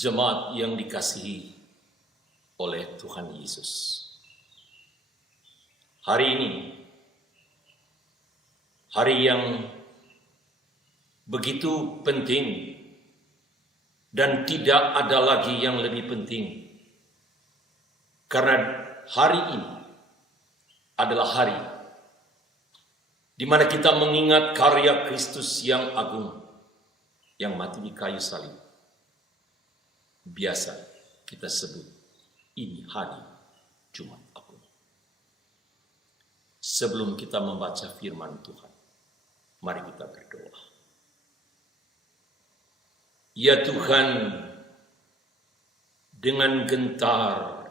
Jemaat yang dikasihi oleh Tuhan Yesus. Hari ini, hari yang begitu penting dan tidak ada lagi yang lebih penting. Karena hari ini adalah hari di mana kita mengingat karya Kristus yang agung yang mati di kayu salib. Biasa kita sebut ini hari Jumat Agung. Sebelum kita membaca firman Tuhan, mari kita berdoa. Ya Tuhan, dengan gentar,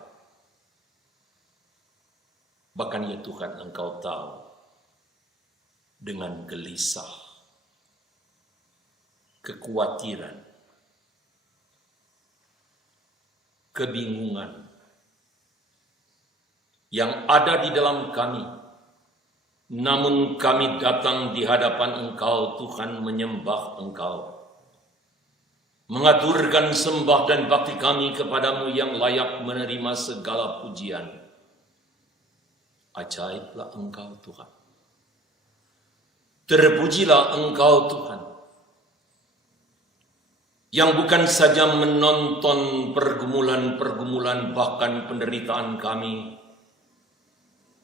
bahkan ya Tuhan Engkau tahu, dengan gelisah, kekhawatiran, kebingungan yang ada di dalam kami, namun kami datang di hadapan Engkau Tuhan, menyembah Engkau, mengaturkan sembah dan bakti kami kepadamu yang layak menerima segala pujian. Ajaiblah Engkau Tuhan, terpujilah Engkau Tuhan, yang bukan saja menonton pergumulan-pergumulan bahkan penderitaan kami,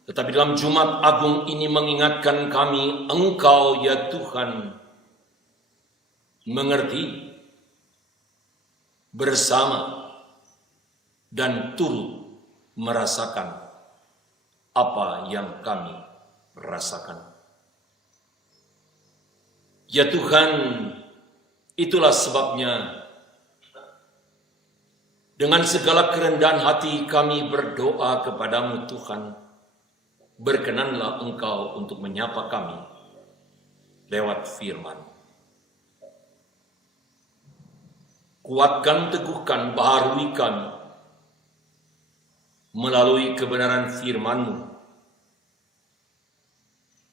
tetapi dalam Jumat Agung ini mengingatkan kami, Engkau ya Tuhan mengerti, bersama, dan turut merasakan apa yang kami rasakan. Ya Tuhan, itulah sebabnya dengan segala kerendahan hati kami berdoa kepadamu Tuhan, berkenanlah Engkau untuk menyapa kami lewat firman. Kuatkan, teguhkan, baharui kami melalui kebenaran firman-Mu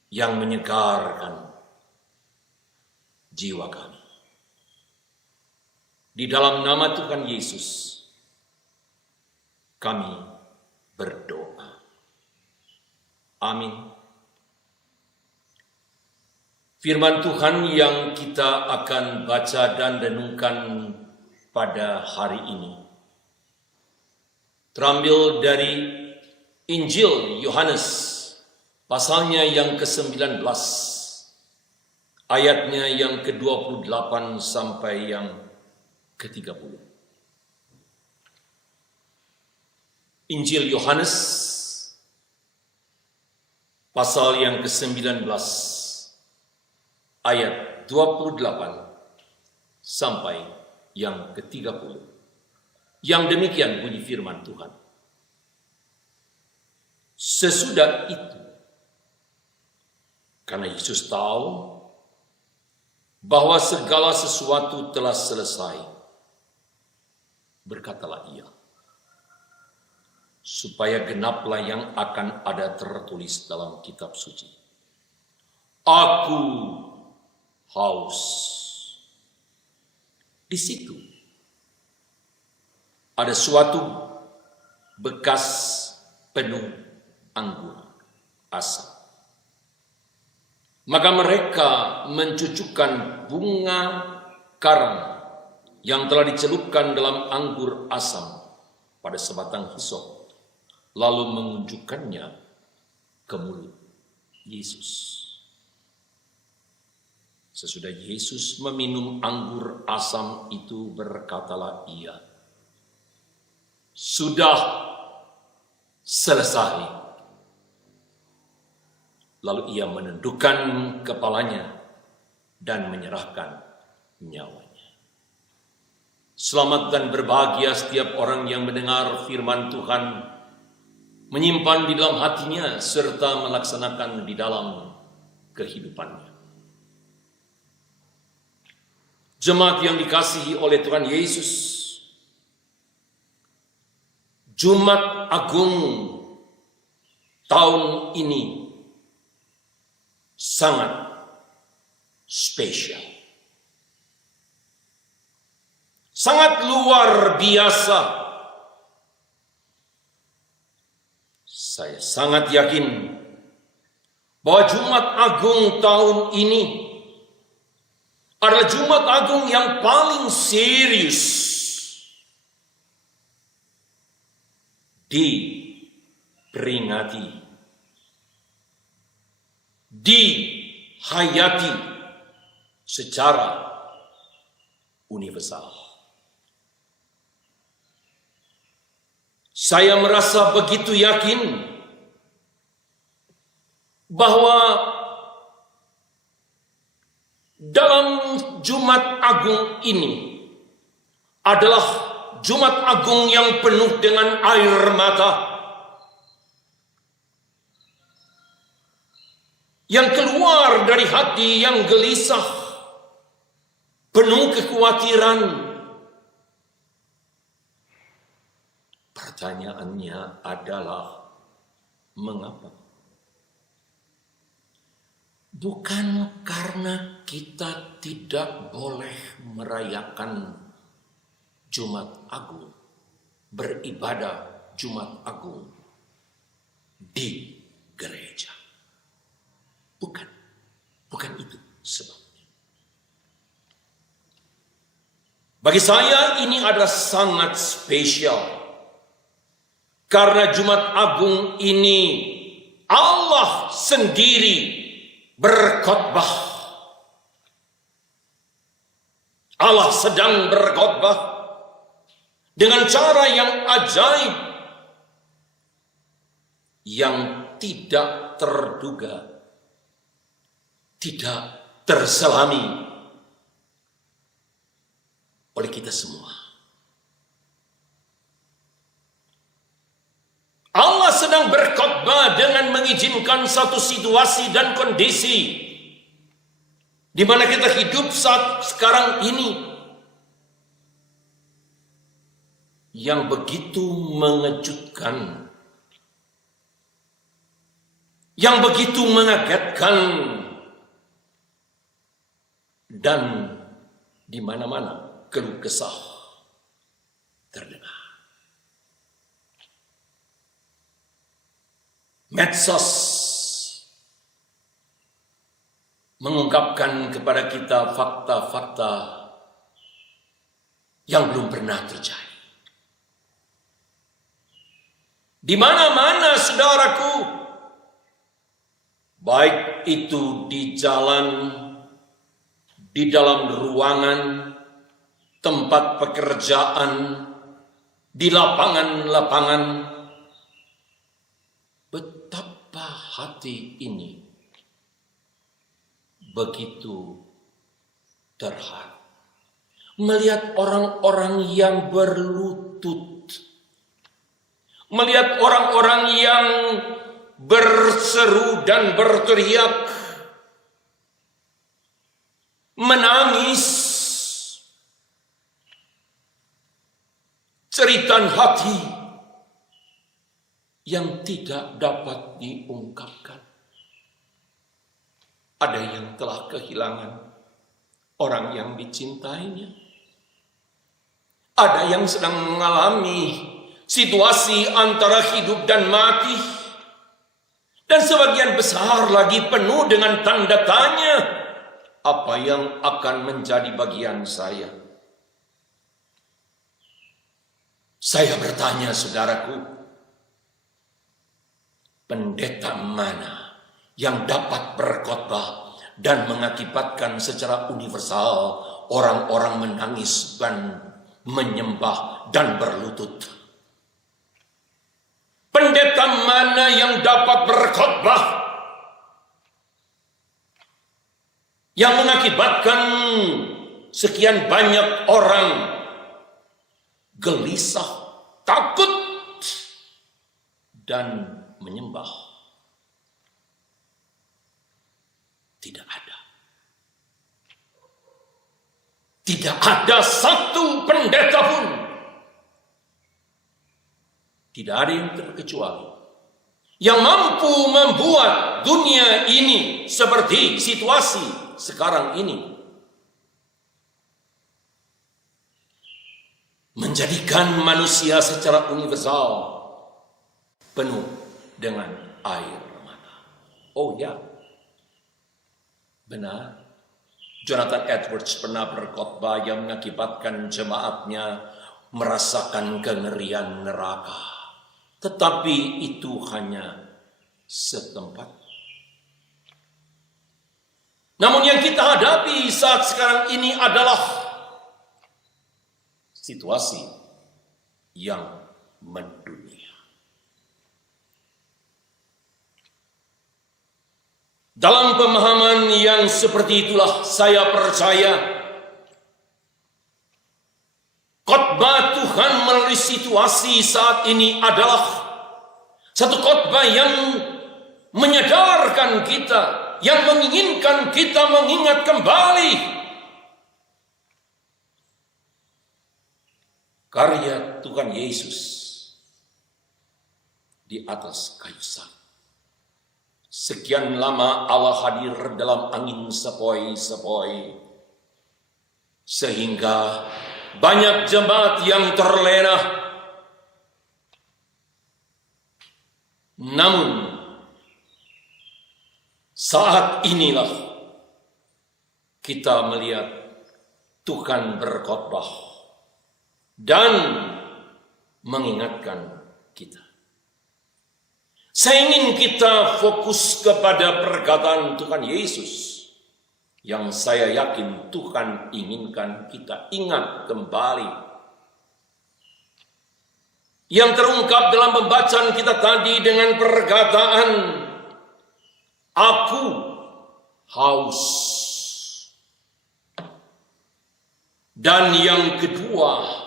yang menyegarkan jiwa kami. Di dalam nama Tuhan Yesus, kami berdoa. Amin. Firman Tuhan yang kita akan baca dan renungkan pada hari ini terambil dari Injil Yohanes, pasalnya yang ke-19, ayatnya yang ke-28 sampai yang ke-30. Injil Yohanes, pasal yang ke-19, ayat 28 sampai yang ke-30. Yang demikian bunyi firman Tuhan. Sesudah itu, karena Yesus tahu bahwa segala sesuatu telah selesai, berkatalah ia, supaya genaplah yang akan ada tertulis dalam kitab suci. Aku haus. Di situ ada suatu bekas penuh anggur asam. Maka mereka mencucukkan bunga karang yang telah dicelupkan dalam anggur asam pada sebatang hisop, lalu mengunjukkannya ke mulut Yesus. Sesudah Yesus meminum anggur asam itu, berkatalah ia, sudah selesai. Lalu ia menundukkan kepalanya dan menyerahkan nyawanya. Selamat dan berbahagia setiap orang yang mendengar firman Tuhan, menyimpan di dalam hatinya, serta melaksanakan di dalam kehidupannya. Jemaat yang dikasihi oleh Tuhan Yesus, Jumat Agung tahun ini sangat spesial. sangat luar biasa. Saya sangat yakin bahwa Jumat Agung tahun ini adalah Jumat Agung yang paling serius diperingati, dihayati secara universal. Saya merasa begitu yakin bahwa dalam Jumat Agung ini adalah Jumat Agung yang penuh dengan air mata, yang keluar dari hati yang gelisah, penuh kekhawatiran. Pertanyaannya adalah, mengapa? Bukan karena kita tidak boleh merayakan Jumat Agung, beribadah Jumat Agung di gereja. Bukan itu sebabnya. Bagi saya ini adalah sangat spesial, karena Jumat Agung ini Allah sendiri berkhotbah. Allah sedang berkhotbah dengan cara yang ajaib, yang tidak terduga, tidak terselami oleh kita semua. Allah sedang berkhotbah dengan mengizinkan satu situasi dan kondisi di mana kita hidup saat sekarang ini yang begitu mengejutkan, yang begitu mengagetkan, dan di mana-mana keluh kesah terdengar. Medsos mengungkapkan kepada kita fakta-fakta yang belum pernah terjadi. Di mana-mana, saudaraku, baik itu di jalan, di dalam ruangan, tempat pekerjaan, di lapangan-lapangan, betapa hati ini begitu terharu melihat orang-orang yang berlutut, melihat orang-orang yang berseru dan berteriak, menangis, ceritan hati yang tidak dapat diungkapkan. Ada yang telah kehilangan orang yang dicintainya. Ada yang sedang mengalami situasi antara hidup dan mati. Dan sebagian besar lagi penuh dengan tanda tanya. Apa yang akan menjadi bagian saya? Saya bertanya, saudaraku, pendeta mana yang dapat berkhotbah dan mengakibatkan secara universal orang-orang menangis dan menyembah dan berlutut? Pendeta mana yang dapat berkhotbah yang mengakibatkan sekian banyak orang gelisah, takut, dan menyembah? Tidak ada. Tidak ada satu pendeta pun. Tidak ada yang terkecuali yang mampu membuat dunia ini seperti situasi sekarang ini. menjadikan manusia secara universal penuh dengan air mata. Oh ya, benar. Jonathan Edwards pernah berkhotbah yang mengakibatkan jemaatnya merasakan kengerian neraka. Tetapi itu hanya setempat. Namun yang kita hadapi saat sekarang ini adalah situasi yang mendunia. Dalam pemahaman yang seperti itulah saya percaya khotbah Tuhan melalui situasi saat ini adalah satu khotbah yang menyadarkan kita, yang menginginkan kita mengingat kembali karya Tuhan Yesus di atas kayu salib. Sekian lama Allah hadir dalam angin sepoi-sepoi, sehingga banyak jemaat yang terlena. Namun, saat inilah kita melihat Tuhan berkhotbah dan mengingatkan kita. Saya ingin kita fokus kepada perkataan Tuhan Yesus yang saya yakin Tuhan inginkan kita ingat kembali. Yang terungkap dalam pembacaan kita tadi dengan perkataan, aku haus. Dan yang kedua,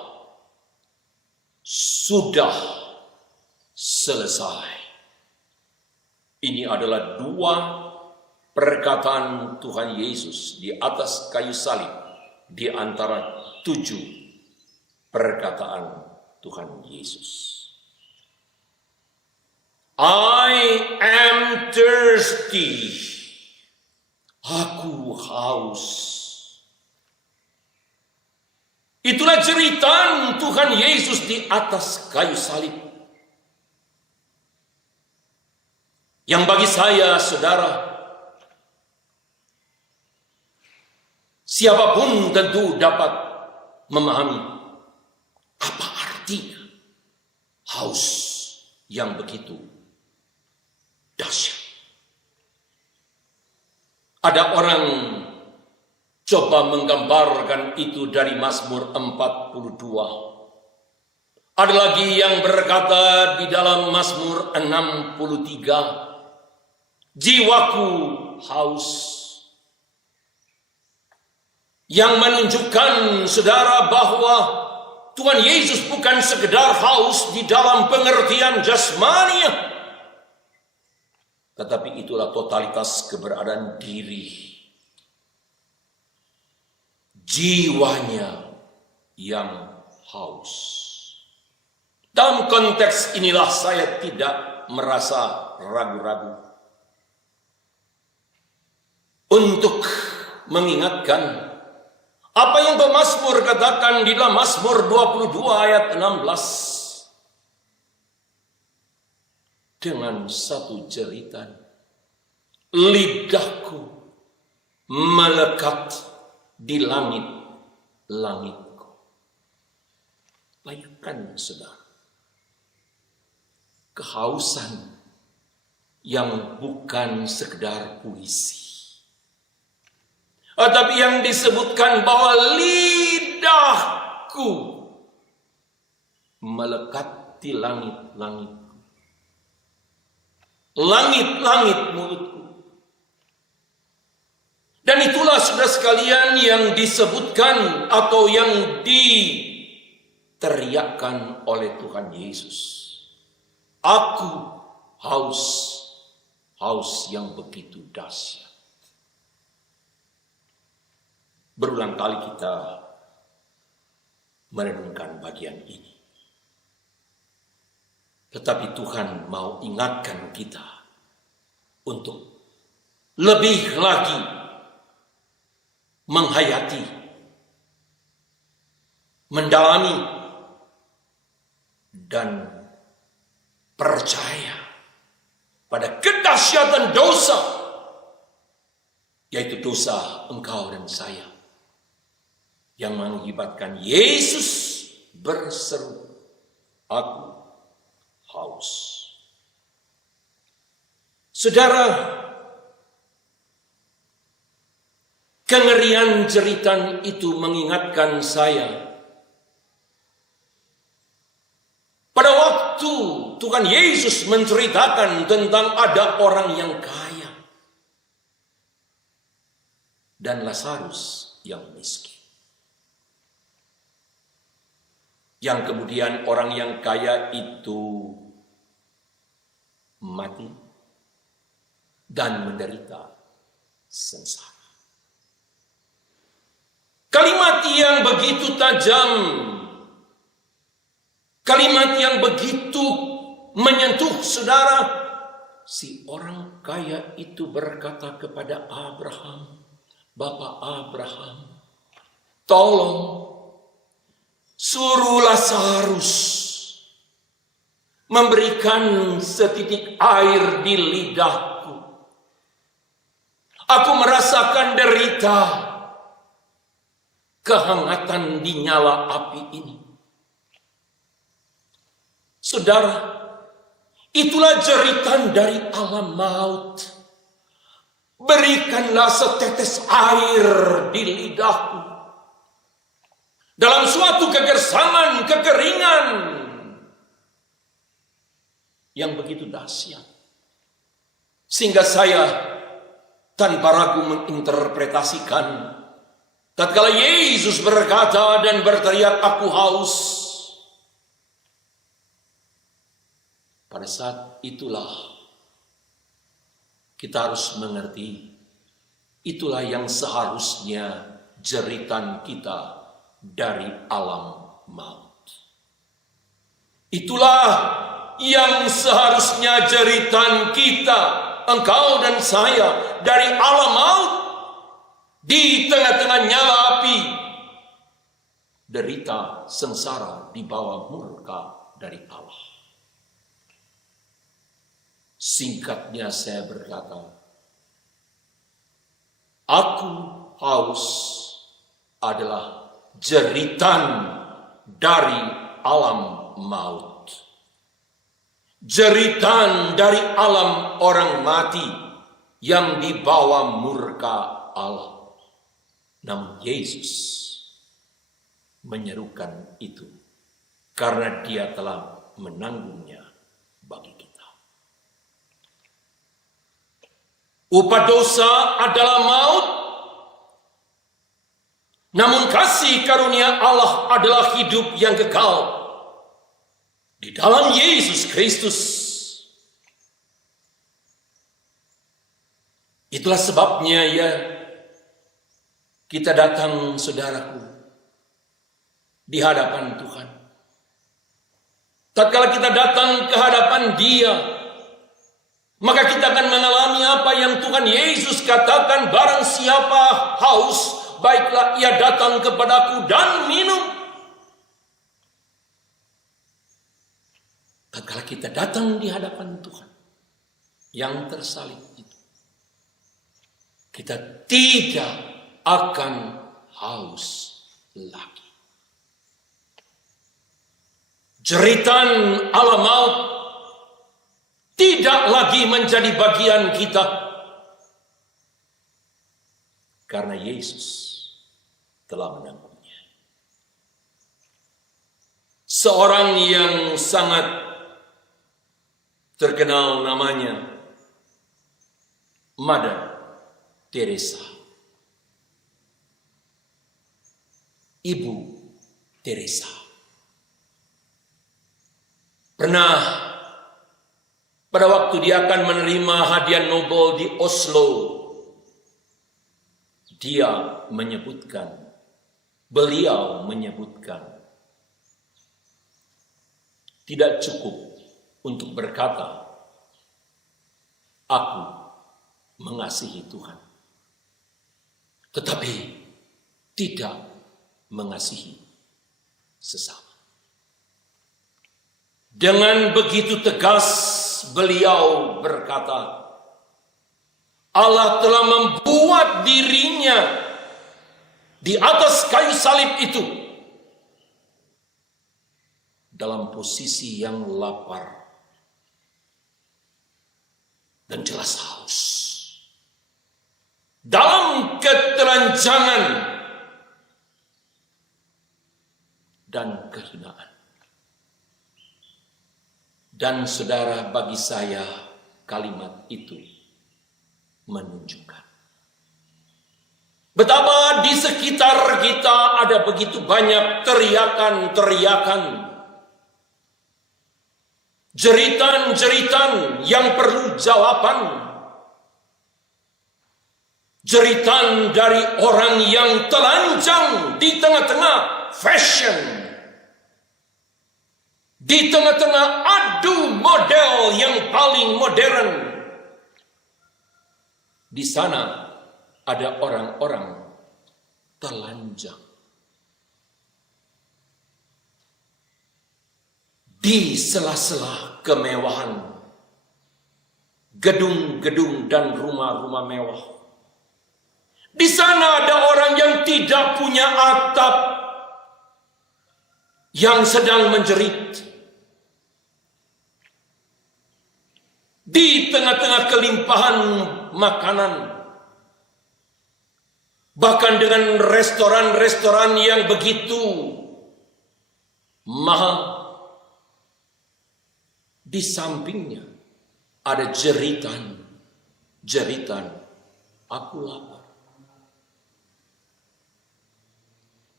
sudah selesai. Ini adalah dua perkataan Tuhan Yesus di atas kayu salib di antara 7 perkataan Tuhan Yesus. I am thirsty. Aku haus. Itulah cerita Tuhan Yesus di atas kayu salib. Yang bagi saya, saudara, siapapun tentu dapat memahami apa artinya haus yang begitu dahsyat. Ada orang coba menggambarkan itu dari Mazmur 42. Ada lagi yang berkata di dalam Mazmur 63, jiwaku haus. Yang menunjukkan, saudara, bahwa Tuhan Yesus bukan sekedar haus di dalam pengertian jasmani, tetapi itulah totalitas keberadaan diri. Jiwanya yang haus. Dalam konteks inilah saya tidak merasa ragu-ragu untuk mengingatkan apa yang pemazmur katakan di dalam Mazmur 22 ayat 16 dengan satu jeritan, lidahku melekat di langit-langitku. Bayangkan, saudara, kehausan yang bukan sekedar puisi, tapi yang disebutkan bahwa lidahku melekat di langit-langitku, langit-langit mulutku. Dan itulah, saudara sekalian, yang disebutkan atau yang diteriakkan oleh Tuhan Yesus. Aku haus, haus yang begitu dahsyat. Berulang kali kita merenungkan bagian ini. Tetapi Tuhan mau ingatkan kita untuk lebih lagi menghayati, mendalami dan percaya pada kedahsyatan dosa, yaitu dosa engkau dan saya, yang mengakibatkan Yesus berseru, "Aku haus." Saudara, kengerian jeritan itu mengingatkan saya pada waktu Tuhan Yesus menceritakan tentang ada orang yang kaya dan Lazarus yang miskin. Yang kemudian orang yang kaya itu mati dan menderita sengsara. Kalimat yang begitu tajam, kalimat yang begitu menyentuh saudara. Si orang kaya itu berkata kepada Abraham, "Bapak Abraham, tolong suruh Lazarus memberikan setitik air di lidahku. Aku merasakan derita, kehangatan di nyala api ini." Saudara, itulah jeritan dari alam maut. Berikanlah setetes air di lidahku. Dalam suatu kegersaman, kekeringan yang begitu dahsyat, sehingga saya tanpa ragu menginterpretasikan tatkala Yesus berkata dan berteriak, "Aku haus." Pada saat itulah kita harus mengerti, itulah yang seharusnya jeritan kita dari alam maut. Itulah yang seharusnya jeritan kita, engkau dan saya, dari alam maut. Di tengah-tengah nyala api, derita sengsara di bawah murka dari Allah. Singkatnya saya berkata, aku haus adalah jeritan dari alam maut. Jeritan dari alam orang mati yang dibawa murka Allah. Namun Yesus menyerukan itu karena Dia telah menanggungnya bagi kita. Upah dosa adalah maut, namun kasih karunia Allah adalah hidup yang kekal di dalam Yesus Kristus. Itulah sebabnya ya, kita datang, saudaraku, di hadapan Tuhan. Tatkala kita datang ke hadapan Dia, maka kita akan mengalami apa yang Tuhan Yesus katakan, barang siapa haus, baiklah ia datang kepadaku dan minum. Tatkala kita datang di hadapan Tuhan yang tersalib itu, kita tidak akan haus lagi. Jeritan alam maut tidak lagi menjadi bagian kita karena Yesus telah menanggungnya. Seorang yang sangat terkenal namanya Mother Teresa, Ibu Teresa, pernah pada waktu dia akan menerima hadiah Nobel di Oslo, beliau menyebutkan, tidak cukup untuk berkata, aku mengasihi Tuhan, tetapi tidak mengasihi sesama. Dengan begitu tegas beliau berkata, Allah telah membuat dirinya di atas kayu salib itu dalam posisi yang lapar dan jelas haus, dalam ketelanjangan dan kehinaan. Dan saudara, bagi saya kalimat itu menunjukkan betapa di sekitar kita ada begitu banyak teriakan-teriakan, jeritan-jeritan yang perlu jawaban, jeritan dari orang yang telanjang di tengah-tengah fashion, di tengah-tengah adu model yang paling modern. Di sana ada orang-orang telanjang. Di sela-sela kemewahan, gedung-gedung dan rumah-rumah mewah, di sana ada orang yang tidak punya atap, yang sedang menjerit. Di tengah-tengah kelimpahan makanan, bahkan dengan restoran-restoran yang begitu mahal, di sampingnya ada jeritan, aku lapar.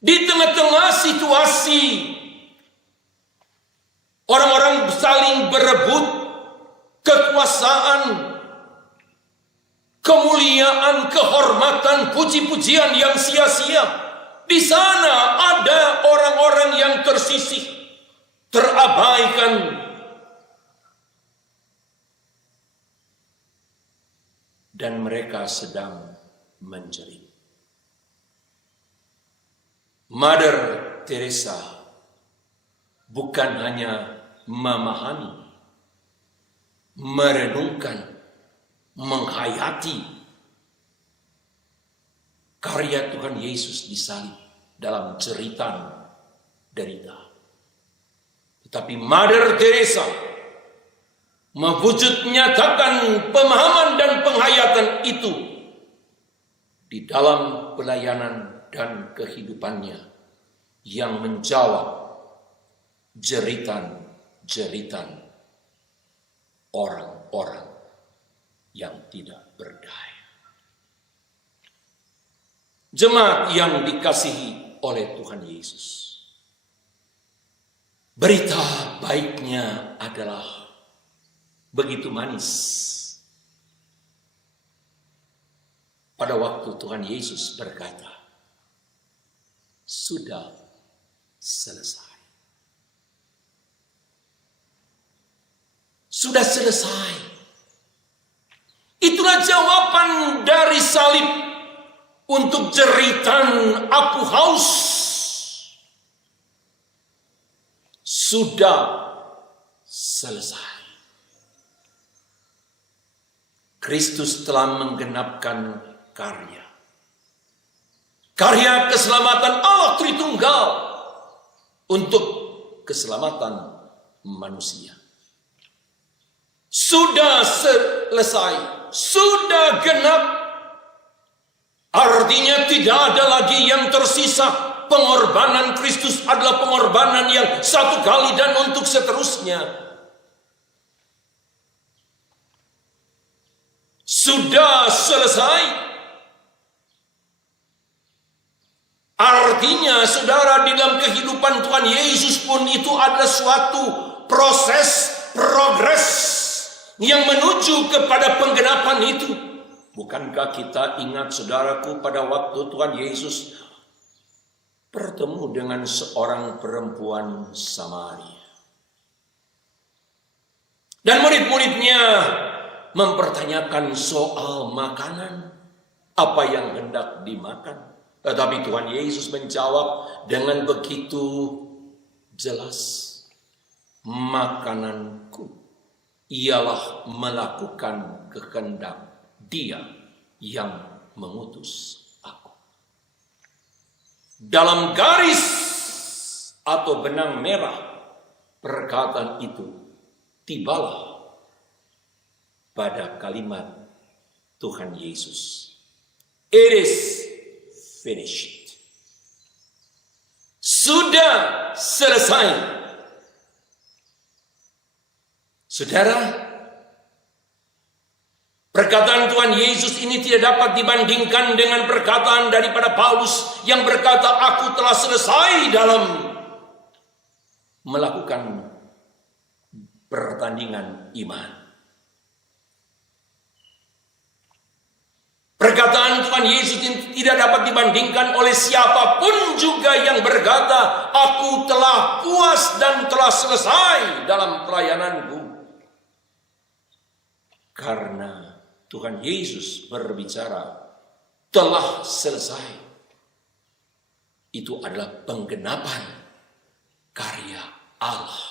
Di tengah-tengah situasi orang-orang saling berebut kekuasaan, kemuliaan, kehormatan, puji-pujian yang sia-sia, di sana ada orang-orang yang tersisih, terabaikan, dan mereka sedang menjerit. Mother Teresa bukan hanya memahami, merenungkan, menghayati karya Tuhan Yesus disalib dalam jeritan derita, tetapi Mother Teresa mewujud nyatakan pemahaman dan penghayatan itu di dalam pelayanan dan kehidupannya yang menjawab jeritan-jeritan orang-orang yang tidak berdaya. Jemaat yang dikasihi oleh Tuhan Yesus, berita baiknya adalah begitu manis. Pada waktu Tuhan Yesus berkata, sudah selesai. Sudah selesai. Itulah jawaban dari salib untuk jeritan aku haus. Sudah selesai. Kristus telah menggenapkan karya keselamatan Allah Tritunggal untuk keselamatan manusia. Sudah selesai, sudah genap. Artinya tidak ada lagi yang tersisa. Pengorbanan Kristus adalah pengorbanan yang satu kali dan untuk seterusnya. Sudah selesai. Artinya saudara, di dalam kehidupan Tuhan Yesus pun itu adalah suatu proses, progres yang menuju kepada penggenapan itu. Bukankah kita ingat saudaraku pada waktu Tuhan Yesus bertemu dengan seorang perempuan Samaria. Dan murid-muridnya mempertanyakan soal makanan, apa yang hendak dimakan. Tetapi Tuhan Yesus menjawab dengan begitu jelas. makananku ialah melakukan kehendak Dia yang mengutus aku. Dalam garis atau benang merah perkataan itu tibalah pada kalimat Tuhan Yesus. It is finished. Sudah selesai. Saudara, perkataan Tuhan Yesus ini tidak dapat dibandingkan dengan perkataan daripada Paulus yang berkata, aku telah selesai dalam melakukan pertandingan iman. Perkataan Tuhan Yesus ini tidak dapat dibandingkan oleh siapapun juga yang berkata, aku telah puas dan telah selesai dalam pelayananku. Karena Tuhan Yesus berbicara, telah selesai. Itu adalah penggenapan karya Allah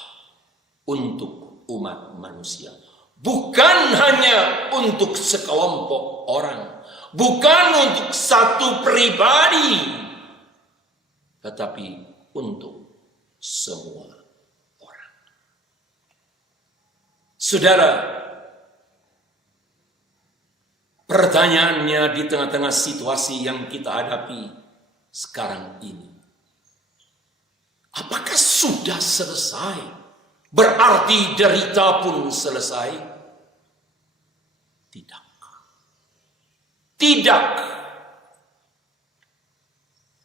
untuk umat manusia. Bukan hanya untuk sekelompok orang. Bukan untuk satu pribadi. Tetapi untuk semua orang. Saudara, pertanyaannya di tengah-tengah situasi yang kita hadapi sekarang ini. Apakah sudah selesai? Berarti derita pun selesai? Tidak. Tidak.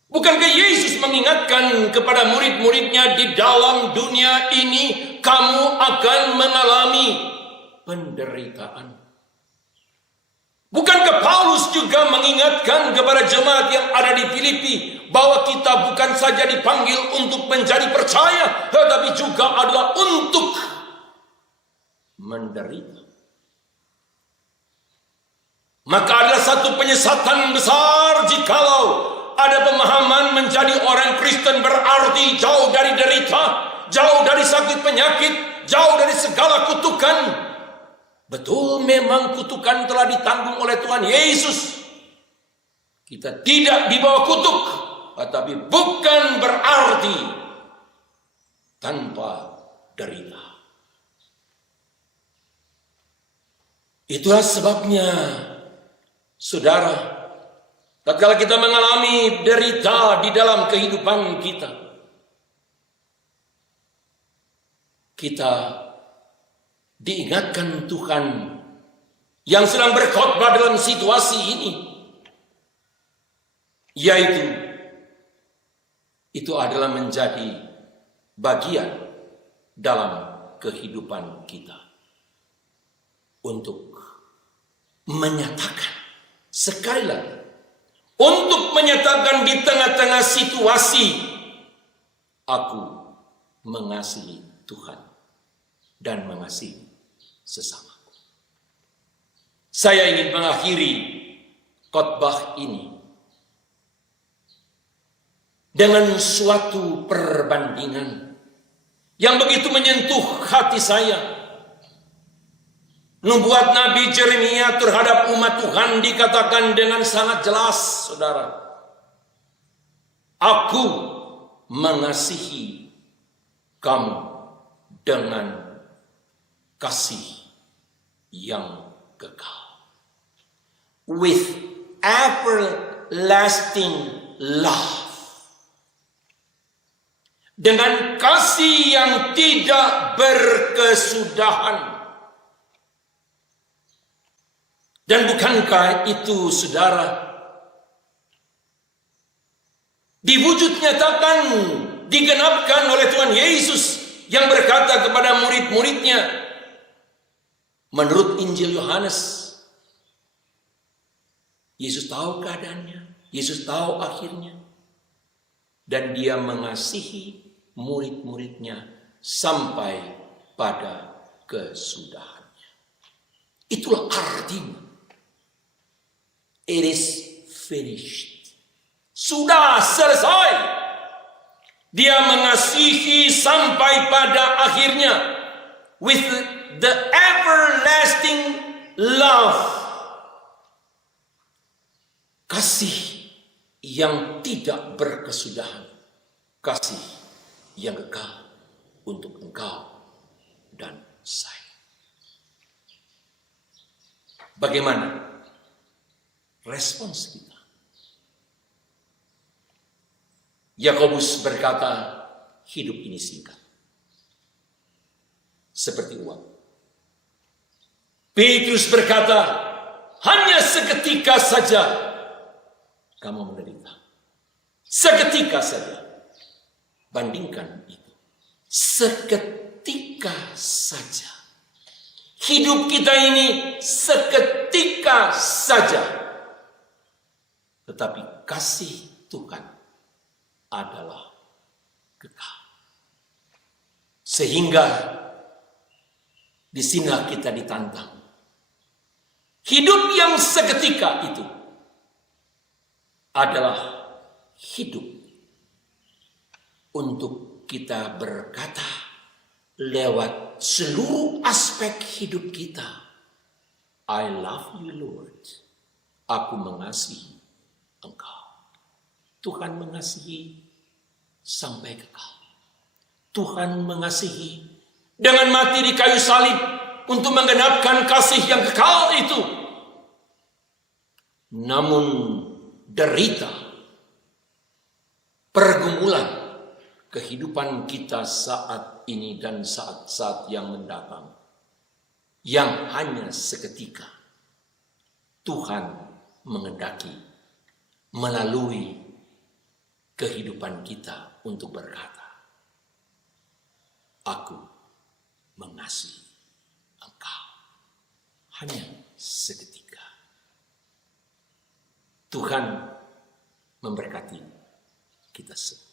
Bukankah Yesus mengingatkan kepada murid-muridnya, di dalam dunia ini kamu akan mengalami penderitaan? Bukankah Paulus juga mengingatkan kepada jemaat yang ada di Filipi bahwa kita bukan saja dipanggil untuk menjadi percaya, tetapi juga adalah untuk menderita? Maka adalah satu penyesatan besar jikalau ada pemahaman menjadi orang Kristen berarti jauh dari derita, jauh dari sakit penyakit, jauh dari segala kutukan. Betul, memang kutukan telah ditanggung oleh Tuhan Yesus. Kita tidak dibawa kutuk, tetapi bukan berarti tanpa derita. Itulah sebabnya, saudara, tatkala kita mengalami derita di dalam kehidupan kita, kita diingatkan Tuhan yang sedang berkhotbah dalam situasi ini, yaitu itu adalah menjadi bagian dalam kehidupan kita untuk menyatakan sekali lagi, untuk menyatakan di tengah-tengah situasi, aku mengasihi Tuhan dan mengasihi sesamaku. Saya ingin mengakhiri khotbah ini dengan suatu perbandingan yang begitu menyentuh hati saya. Nubuat Nabi Yeremia terhadap umat Tuhan dikatakan dengan sangat jelas, saudara. Aku mengasihi kamu dengan kasih yang kekal. With everlasting love. Dengan kasih yang tidak berkesudahan. Dan bukankah itu, saudara, diwujud nyatakan, digenapkan oleh Tuhan Yesus yang berkata kepada murid-muridnya, menurut Injil Yohanes, Yesus tahu keadaannya, Yesus tahu akhirnya, dan dia mengasihi murid-muridnya sampai pada kesudahannya. Itulah artinya. It is finished. Sudah selesai. Dia mengasihi sampai pada akhirnya with the everlasting love. Kasih yang tidak berkesudahan. Kasih yang kekal untuk engkau dan saya. Bagaimana respons kita? Yakobus berkata, hidup ini singkat. Seperti uang. Petrus berkata, hanya seketika saja kamu menderita. Seketika saja. Bandingkan itu. Seketika saja. Hidup kita ini seketika saja. Tetapi kasih Tuhan adalah kekal. Sehingga di sini kita ditantang. Hidup yang seketika itu adalah hidup untuk kita berkata lewat seluruh aspek hidup kita, I love you Lord. Aku mengasihi engkau. Tuhan mengasihi sampai kekal. Tuhan mengasihi dengan mati di kayu salib untuk menggenapkan kasih yang kekal itu. Namun derita, pergumulan kehidupan kita saat ini dan saat-saat yang mendatang, yang hanya seketika Tuhan mengendaki melalui kehidupan kita untuk berkata, aku mengasihi engkau. Hanya seketika. Tuhan memberkati kita semua.